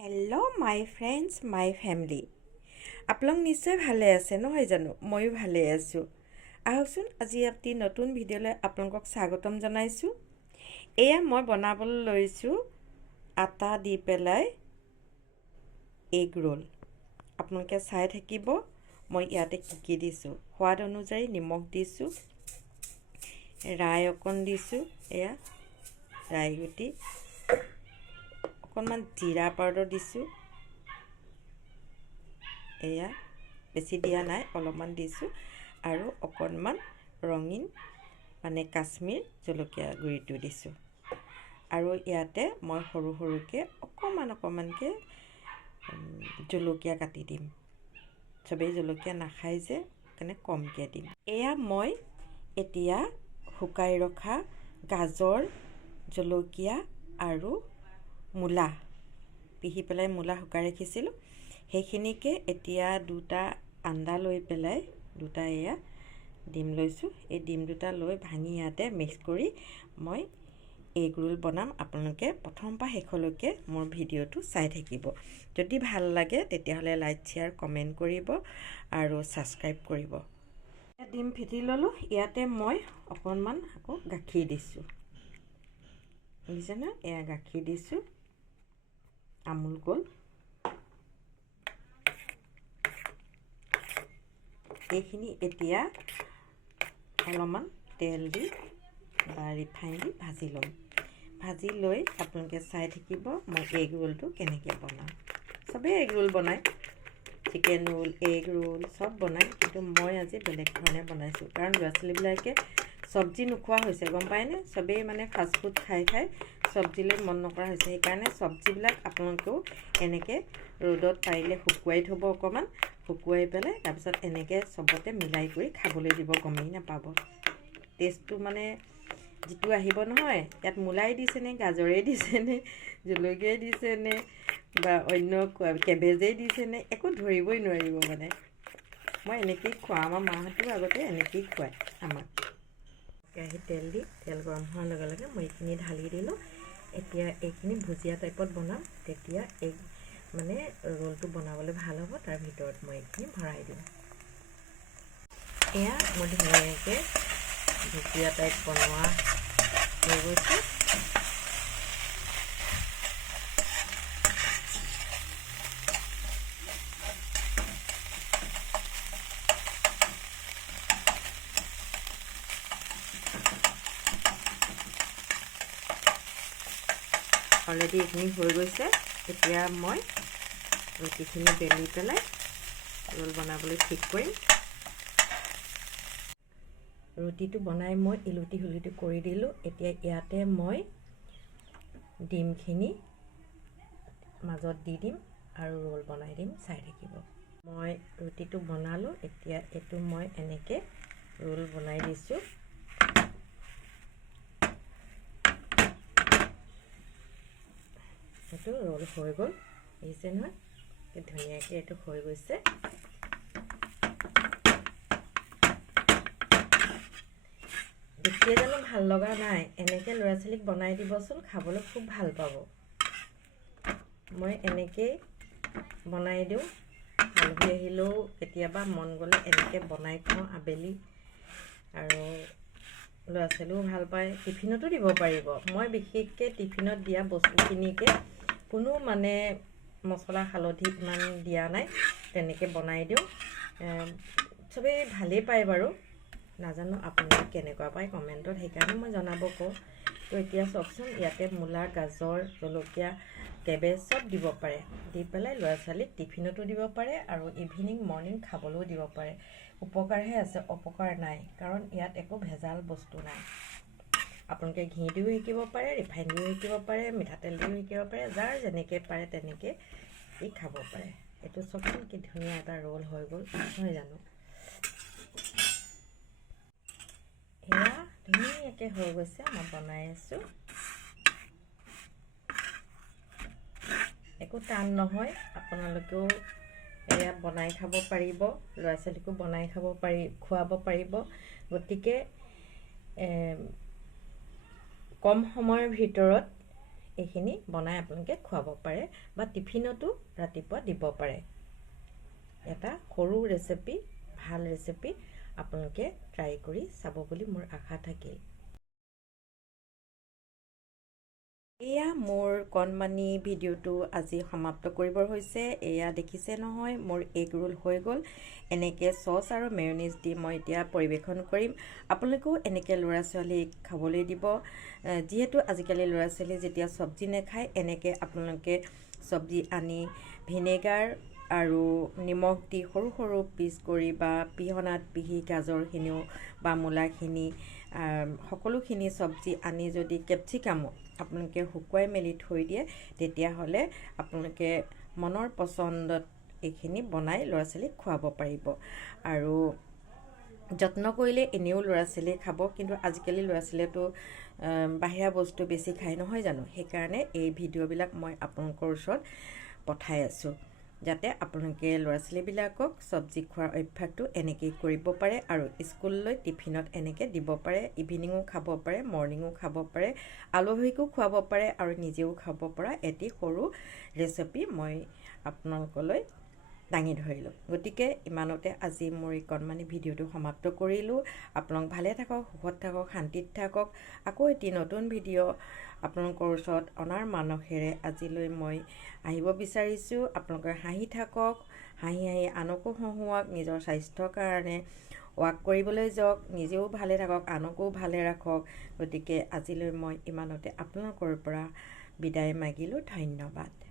Hello' মাই friends মাই family আপোনালোক নিশ্চয় ভালে আছে নহয় জানো ময়ো ভালে আছোঁ আহকচোন আজি এটি নতুন ভিডিঅ'লৈ আপোনালোকক স্বাগতম জনাইছোঁ এয়া মই বনাবলৈ লৈছোঁ আটা দি পেলাই এগ ৰোল আপোনালোকে চাই থাকিব মই ইয়াতে কি দিছোঁ সোৱাদ অনুযায়ী নিমখ দিছোঁ ৰাই অকণ দিছোঁ এয়া ৰাই গুটি অকণমান জিৰা পাউডাৰ দিছোঁ এয়া বেছি দিয়া নাই অলপমান দিছোঁ আৰু অকণমান ৰঙীন মানে কাশ্মীৰ জলকীয়া গুড়িটো দিছোঁ আৰু ইয়াতে মই সৰু সৰুকৈ অকণমানকৈ জলকীয়া কাটি দিম চবেই জলকীয়া নাখায় যে সেইকাৰণে কমকৈ দিম এয়া মই এতিয়া শুকাই ৰখা গাজৰ জলকীয়া আৰু মূলা পিহি পেলাই মূলা শুকাই ৰাখিছিলোঁ সেইখিনিকে এতিয়া দুটা আন্দা লৈ পেলাই দুটা এয়া ডিম লৈছোঁ এই ডিম দুটা লৈ ভাঙি ইয়াতে মিক্স কৰি মই এগ ৰোল বনাম আপোনালোকে প্ৰথমৰ পৰা শেষলৈকে মোৰ ভিডিঅ'টো চাই থাকিব যদি ভাল লাগে তেতিয়াহ'লে লাইক শ্বেয়াৰ কমেণ্ট কৰিব আৰু ছাবস্ক্ৰাইব কৰিব ডিম ফেটি ল'লোঁ ইয়াতে মই অকণমান আকৌ গাখীৰ দিছোঁ বুজিছে ন এয়া গাখীৰ দিছোঁ আমুল গোল এইখিনি এতিয়া অলপমান তেল দি বা ৰিফাইন দি ভাজি ল'ম ভাজি লৈ আপোনালোকে চাই থাকিব মই এগ ৰোলটো কেনেকৈ বনাওঁ চবেই এগ ৰোল বনায় চিকেন ৰোল এগ ৰোল চব বনায় কিন্তু মই আজি বেলেগ ধৰণে বনাইছোঁ কাৰণ ল'ৰা ছোৱালীবিলাকে চব্জি নোখোৱা হৈছে গম পায়নে চবেই মানে ফাষ্টফুড খাই খাই চব্জিলৈ মন নকৰা হৈছে সেইকাৰণে চব্জিবিলাক আপোনালোকেও এনেকৈ ৰ'দত পাৰিলে শুকুৱাই থ'ব অকণমান শুকুৱাই পেলাই তাৰপিছত এনেকৈ চবতে মিলাই কৰি খাবলৈ দিব গমেই নাপাব টেষ্টটো মানে যিটো আহিব নহয় ইয়াত মূলাই দিছেনে গাজৰেই দিছেনে জলকীয়াই দিছেনে বা অন্য কেবেজেই দিছেনে একো ধৰিবই নোৱাৰিব মানে মই এনেকৈয়ে খুৱাওঁ আমাৰ মাহঁতেও আগতে এনেকৈয়ে খুৱায় আমাক কেৰাহীত তেল দি তেল গৰম হোৱাৰ লগে লগে মই এইখিনি ঢালি দিলোঁ এতিয়া এইখিনি ভুজিয়া টাইপত বনাম তেতিয়া এই মানে ৰোলটো বনাবলৈ ভাল হ'ব তাৰ ভিতৰত মই এইখিনি ভৰাই দিম এয়া মই ধুনীয়াকৈ ভুজিয়া টাইপ বনোৱা হৈ গৈছে অলৰেডি এইখিনি হৈ গৈছে এতিয়া মই ৰুটিখিনি বেলি পেলাই ৰোল বনাবলৈ ঠিক কৰিম ৰুটিটো বনাই মই ইলুটি সিলুটি কৰি দিলোঁ এতিয়া ইয়াতে মই ডিমখিনি মাজত দি দিম আৰু ৰোল বনাই দিম চাই থাকিব মই ৰুটিটো বনালোঁ এতিয়া এইটো মই এনেকৈ ৰোল বনাই দিছোঁ এইটো ৰোল হৈ গ'ল দেখিছে নহয় ধুনীয়াকৈ এইটো হৈ গৈছে দেখিয়ে জানো ভাল লগা নাই এনেকৈ ল'ৰা ছোৱালীক বনাই দিবচোন খাবলৈ খুব ভাল পাব মই এনেকৈয়ে বনাই দিওঁ আলহী আহিলেও কেতিয়াবা মন গ'লে এনেকৈ বনাই খাওঁ আবেলি আৰু ল'ৰা ছোৱালীও ভাল পায় টিফিনতো দিব পাৰিব মই বিশেষকৈ টিফিনত দিয়া বস্তুখিনিকে কোনো মানে মছলা হালধি ইমান দিয়া নাই তেনেকৈ বনাই দিওঁ চবেই ভালেই পায় বাৰু নাজানো আপোনালোকে কেনেকুৱা পায় কমেণ্টত সেইকাৰণে মই জনাব কওঁ তো এতিয়া চাওকচোন ইয়াতে মূলা গাজৰ জলকীয়া কেবেজ চব দিব পাৰে দি পেলাই ল'ৰা ছোৱালীক টিফিনতো দিব পাৰে আৰু ইভিনিং মৰ্ণিং খাবলৈও দিব পাৰে উপকাৰহে আছে অপকাৰ নাই কাৰণ ইয়াত একো ভেজাল বস্তু নাই আপোনালোকে ঘি দিও শিকিব পাৰে ৰিফাইন দিও শিকিব পাৰে মিঠাতেল দিও শিকিব পাৰে যাৰ যেনেকৈ পাৰে তেনেকৈ ই খাব পাৰে এইটো চবচোন কি ধুনীয়া এটা ৰোল হৈ গ'ল নহয় জানো এয়া ধুনীয়াকৈ হৈ গৈছে মই বনাই আছোঁ একো টান নহয় আপোনালোকেও এয়া বনাই খাব পাৰিব ল'ৰা ছোৱালীকো বনাই খাব খুৱাব পাৰিব গতিকে কম সময়ৰ ভিতৰত এইখিনি বনাই আপোনালোকে খুৱাব পাৰে বা টিফিনতো ৰাতিপুৱা দিব পাৰে। এটা সৰু ৰেচিপি, ভাল ৰেচিপি আপোনালোকে ট্ৰাই কৰি চাব বুলি মোৰ আশা থাকিল। এয়া মোৰ কণমানি ভিডিঅ'টো আজি সমাপ্ত কৰিবৰ হৈছে। এয়া দেখিছে নহয়, মোৰ এগ ৰোল হৈ গ'ল। এনেকৈ চচ আৰু মেয়নিজ দি মই এতিয়া পৰিৱেশন কৰিম। আপোনালোকেও এনেকৈ ল'ৰা ছোৱালীক খাবলৈ দিব। যিহেতু আজিকালি ল'ৰা ছোৱালী যেতিয়া চব্জি নাখায়, এনেকৈ আপোনালোকে চব্জি আনি ভিনেগাৰ আৰু নিমখ দি সৰু সৰু পিচ কৰি বা পিহনাত পিহি গাজৰখিনিও বা মূলাখিনি সকলোখিনি চব্জি আনি যদি কেপচিকামো আপোনালোকে শুকুৱাই মেলি থৈ দিয়ে, তেতিয়াহ'লে আপোনালোকে মনৰ পচন্দত এইখিনি বনাই ল'ৰা ছোৱালীক খুৱাব পাৰিব। আৰু যত্ন কৰিলে এনেও ল'ৰা ছোৱালীয়ে খাব, কিন্তু আজিকালি ল'ৰা ছোৱালীয়েতো বাহিৰা বস্তু বেছি খায় নহয় জানো। সেইকাৰণে এই ভিডিঅ'বিলাক মই আপোনালোকৰ ওচৰত পঠাই আছোঁ, যাতে আপোনালোকে ল'ৰা ছোৱালীবিলাকক চব্জি খোৱাৰ অভ্যাসটো এনেকেই কৰিব পাৰে আৰু স্কুললৈ টিফিনত এনেকৈ দিব পাৰে। ইভিনিঙো খাব পাৰে, মৰ্ণিঙো খাব পাৰে, আলহীকো খুৱাব পাৰে আৰু নিজেও খাব পৰা এটি সৰু ৰেচিপি মই আপোনালোকলৈ দাঙি ধৰিলোঁ। গতিকে ইমানতে আজি মোৰ এই কণমানি ভিডিঅ'টো সমাপ্ত কৰিলোঁ। আপোনালোক ভালে থাকক, সুখত থাকক, শান্তিত থাকক। আকৌ এটি নতুন ভিডিঅ' আপোনালোকৰ ওচৰত অনাৰ মানসেৰে আজিলৈ মই আহিব বিচাৰিছোঁ। আপোনালোকে হাঁহি থাকক, হাঁহি হাঁহি আনকো হহুৱাওক, নিজৰ স্বাস্থ্যৰ কাৰণে ৱাক কৰিবলৈ যাওক, নিজেও ভালে থাকক, আনকো ভালে ৰাখক। গতিকে আজিলৈ মই ইমানতে আপোনালোকৰ পৰা বিদায় মাগিলোঁ। ধন্যবাদ।